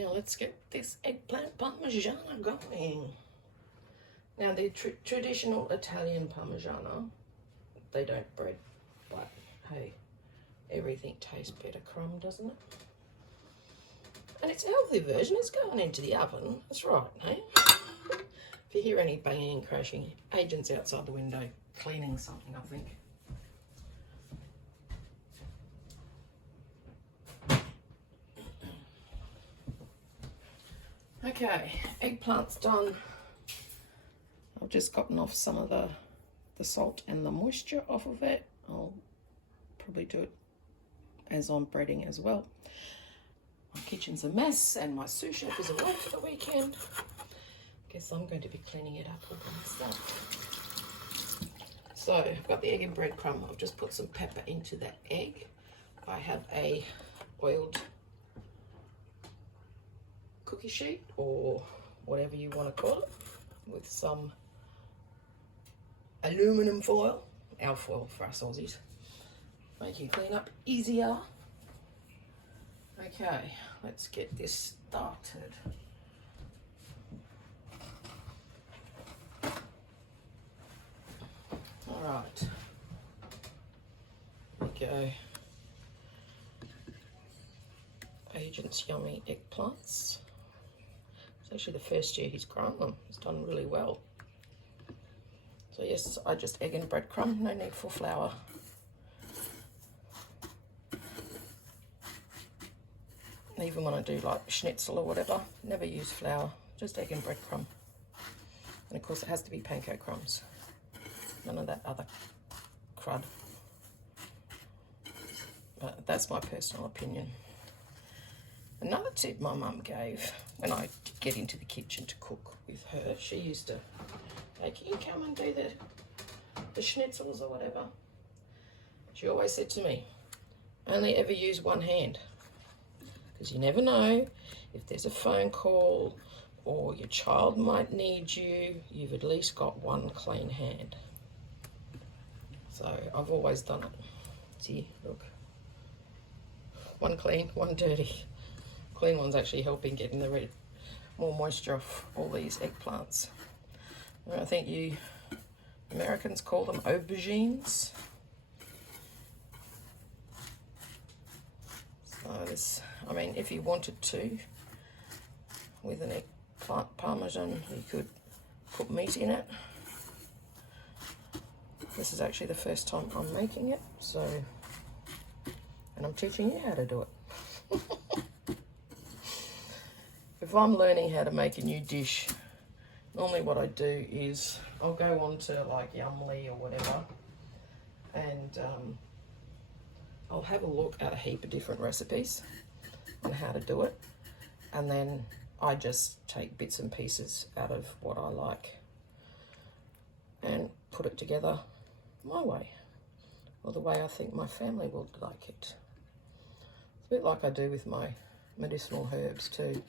Now let's get this eggplant parmigiana going. Now the traditional Italian parmigiana, they don't bread, but hey, everything tastes better crumb, doesn't it? And it's a healthy version. It's going into the oven. That's right, hey? If you hear any banging and crashing, Agent's outside the window cleaning something, I think. Okay, eggplant's done. I've just gotten off some of the salt and the moisture off of it. I'll probably do it as I'm breading as well. My kitchen's a mess and my sous chef is away for the weekend. Guess I'm going to be cleaning it up all by myself. So I've got the egg and breadcrumb. I've just put some pepper into the egg. I have a oiled cookie sheet or whatever you want to call it, with some aluminum foil, our foil for us Aussies, making clean up easier. Okay, let's get this started. All right, here we go. Agent's yummy eggplants. It's actually the first year he's grown them. He's done really well. So yes, I just egg and breadcrumb, no need for flour. Even when I do like schnitzel or whatever, never use flour, just egg and breadcrumb. And of course it has to be panko crumbs. None of that other crud. But that's my personal opinion. Another tip my mum gave when I get into the kitchen to cook with her, she used to say, "Can you come and do the schnitzels or whatever?" She always said to me, "Only ever use one hand, because you never know if there's a phone call or your child might need you, you've at least got one clean hand." So I've always done it. See, look. One clean, one dirty. Clean one's actually helping getting the more moisture off all these eggplants. And I think you Americans call them aubergines. So this, I mean, if you wanted to, with an eggplant parmesan, you could put meat in it. This is actually the first time I'm making it, so, and I'm teaching you how to do it. If I'm learning how to make a new dish, normally what I do is I'll go on to like Yumly or whatever, and I'll have a look at a heap of different recipes on how to do it, and then I just take bits and pieces out of what I like and put it together my way, or the way I think my family will like it. It's a bit like I do with my medicinal herbs too.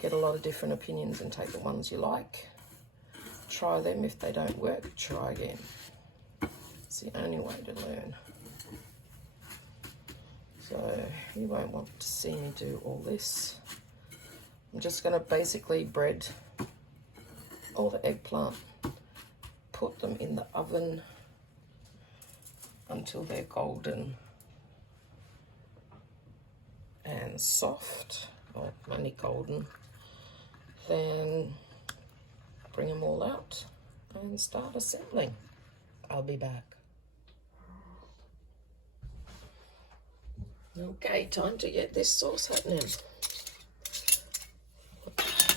Get a lot of different opinions and take the ones you like. Try them. If they don't work, try again. It's the only way to learn. So you won't want to see me do all this. I'm just going to basically bread all the eggplant, put them in the oven until they're golden and soft, or only golden. Then bring them all out and start assembling. I'll be back. Okay, time to get this sauce happening.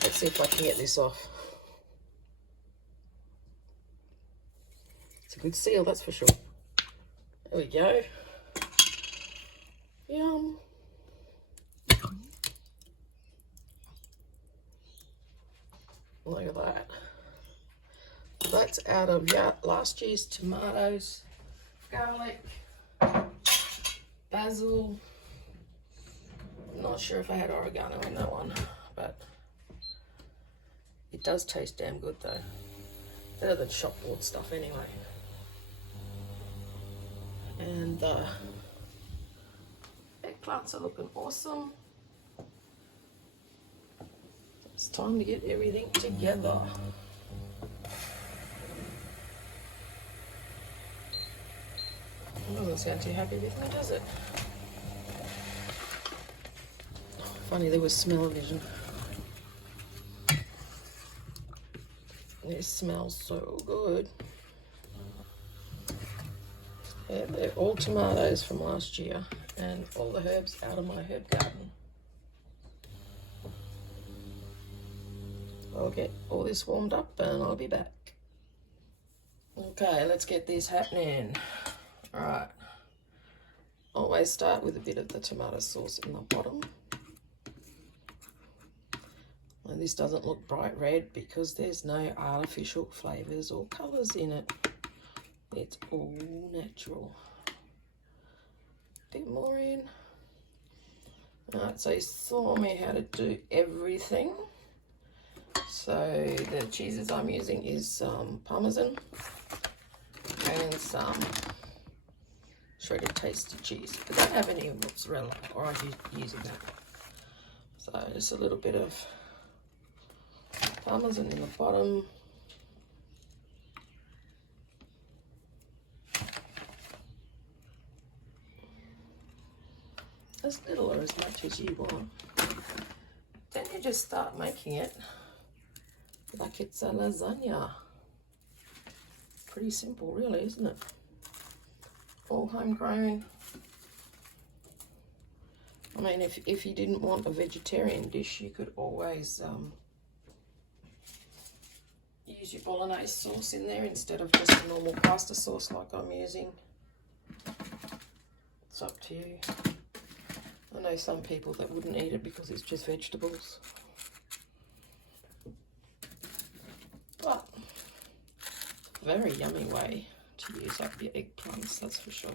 Let's see if I can get this off. It's a good seal, that's for sure. There we go. Yum. Look at that. That's out of last year's tomatoes, garlic, basil. I'm not sure if I had oregano in that one, but it does taste damn good though. Better than shop bought stuff anyway. And the eggplants are looking awesome. It's time to get everything together. Doesn't sound too happy with me, does it? Funny, there was smell-o-vision. This smells so good. Yeah, they're all tomatoes from last year and all the herbs out of my herb garden. I'll get all this warmed up and I'll be back. Okay, let's get this happening. Alright, always start with a bit of the tomato sauce in the bottom. And this doesn't look bright red because there's no artificial flavours or colours in it. It's all natural. Bit more in. Alright, so you saw me how to do everything. So the cheeses I'm using is Parmesan and some shredded tasty cheese. I don't have any mozzarella, or I'm using that. So just a little bit of Parmesan in the bottom. As little or as much as you want. Then you just start making it like it's a lasagna. Pretty simple, really, isn't it? All homegrown. I mean, if you didn't want a vegetarian dish, you could always use your bolognese sauce in there instead of just a normal pasta sauce like I'm using. It's up to you. I know some people that wouldn't eat it because it's just vegetables. But it's a very yummy way to use up your eggplants, that's for sure.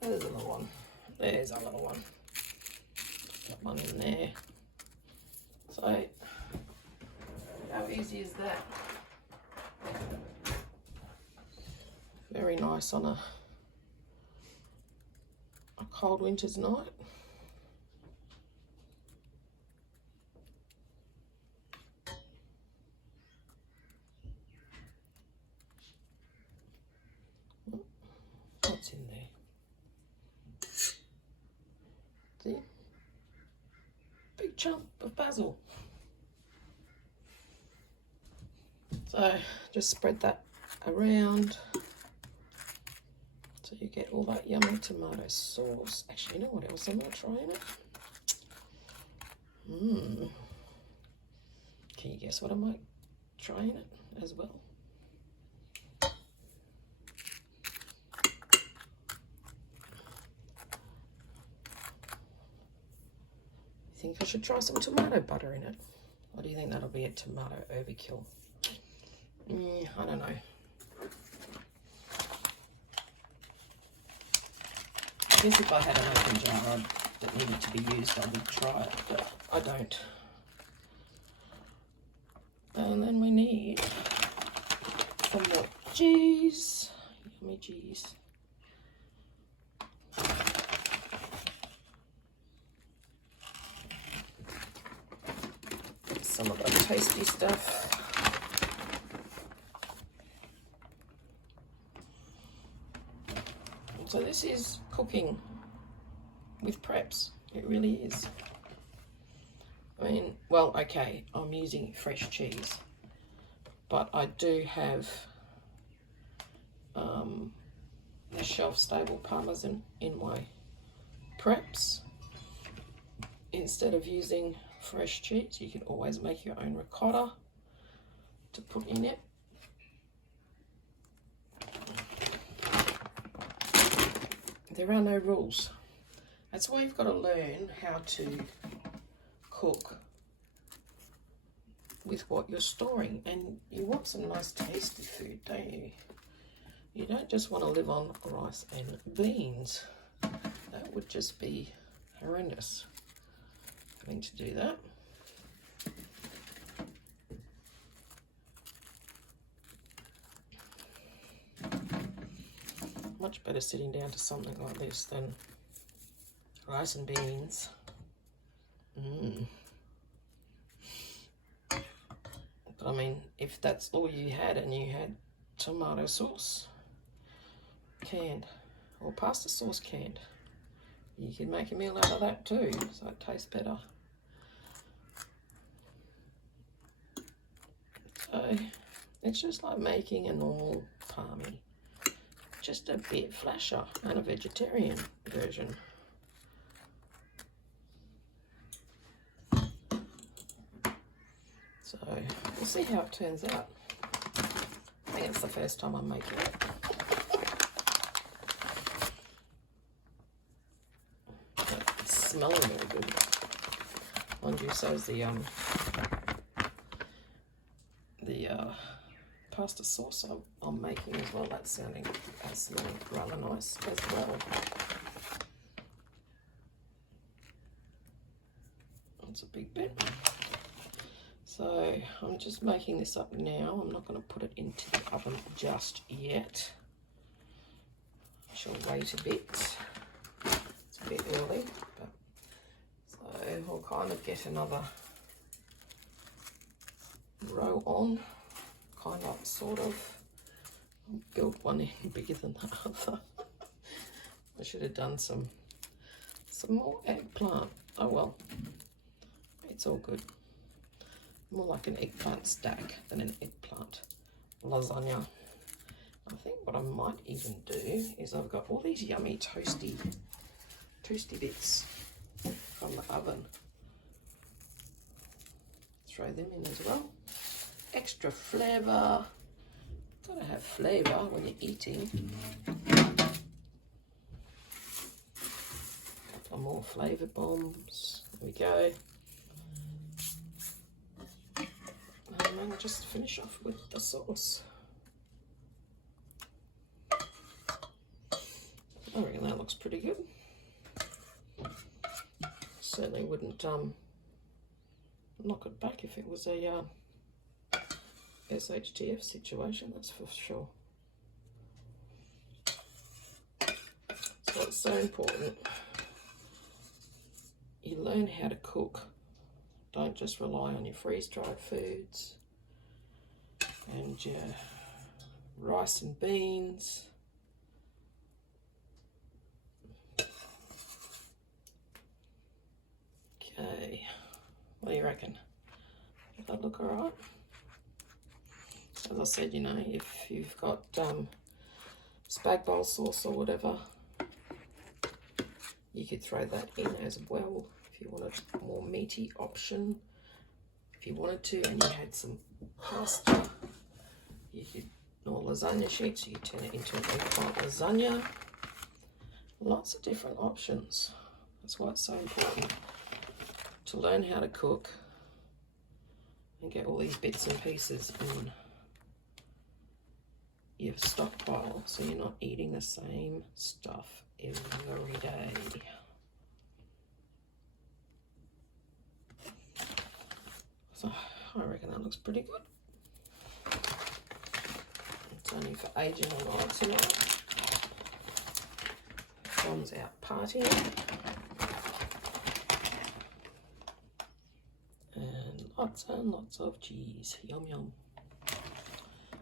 There's another one. There's a little one. Got one in there. So, how easy is that? Very nice on a cold winter's night. What's in there? See? Big chunk of basil. So just spread that around so you get all that yummy tomato sauce. Actually, you know what else I might try in it? Can you guess what I might try in it as well? I think I should try some tomato butter in it. Or do you think that'll be a tomato overkill? I don't know. I guess if I had an open jar that needed to be used, I would try it, but I don't. And then we need some more cheese. Yummy cheese. Some of the tasty stuff. So this is cooking with preps. It really is. I mean, well, okay, I'm using fresh cheese, but I do have the shelf-stable Parmesan in my preps. Instead of using fresh cheese, you can always make your own ricotta to put in it. There are no rules. That's why you've got to learn how to cook with what you're storing. And you want some nice tasty food, don't you? You don't just want to live on rice and beans. That would just be horrendous, having to do that. Much much better sitting down to something like this than rice and beans. But I mean, if that's all you had and you had tomato sauce canned or pasta sauce canned, you can make a meal out of that too, so it tastes better. So it's just like making a normal palmy, just a bit flasher and a vegetarian version. So we'll see how it turns out. I think it's the first time I'm making it. It's smelling really good. Mind you, so is the pasta sauce I'm making as well. That's smelling rather nice as well. That's a big bit. So I'm just making this up now. I'm not going to put it into the oven just yet. I shall wait a bit. It's a bit early, but so we'll kind of get another row on, kind of, sort of. I'll build one in bigger than the other. I should have done some more eggplant. Oh well, it's all good. More like an eggplant stack than an eggplant lasagna. I think what I might even do is I've got all these yummy toasty bits from the oven. Throw them in as well. Extra flavour. Gotta have flavour when you're eating. Couple more flavour bombs. There we go. And then just finish off with the sauce. I reckon that looks pretty good. Certainly wouldn't knock it back if it was a SHTF situation, that's for sure. So it's so important you learn how to cook. Don't just rely on your freeze-dried foods and your rice and beans. Okay, what do you reckon? Does that look all right? As I said, you know, if you've got spag bowl sauce or whatever, you could throw that in as well if you wanted a more meaty option. If you wanted to and you had some pasta, you could, or lasagna sheets, you could turn it into an eggplant lasagna. Lots of different options. That's why it's so important to learn how to cook and get all these bits and pieces in your stockpile so you're not eating the same stuff every day. So I reckon that looks pretty good. It's only for Agent ‘86 tonight. John's out partying. And lots of cheese. Yum yum.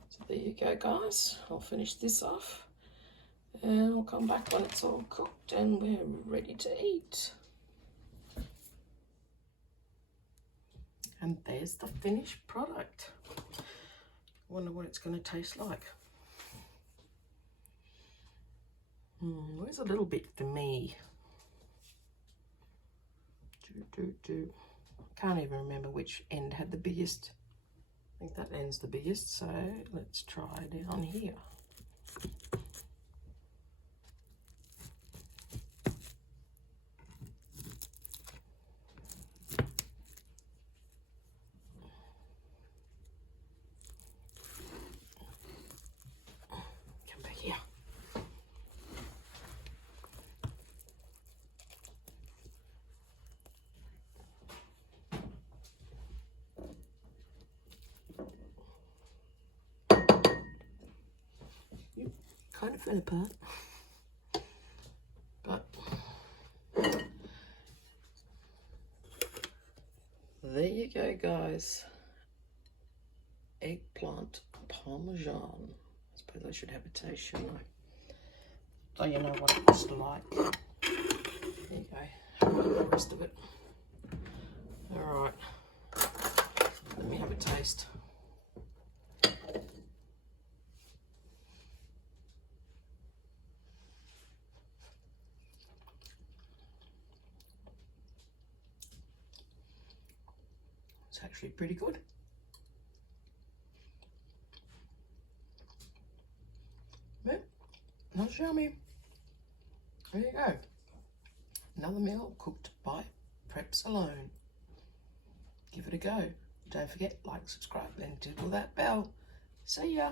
So there you go, guys. I'll finish this off and I'll come back when it's all cooked and we're ready to eat. And there's the finished product. Wonder what it's going to taste like. There's a little bit for me. Can't even remember which end had the biggest. I think that end's the biggest, so let's try down here. Come back here. Kind of fell apart. There you go, guys. Eggplant parmesan. I suppose I should have a taste, shouldn't I? So you know what it's like. There you go. Have the rest of it. Alright. Let me have a taste. It's actually pretty good. Yeah, that's yummy. There you go. Another meal cooked by Preps Alone. Give it a go. Don't forget, like, subscribe, and tickle that bell. See ya.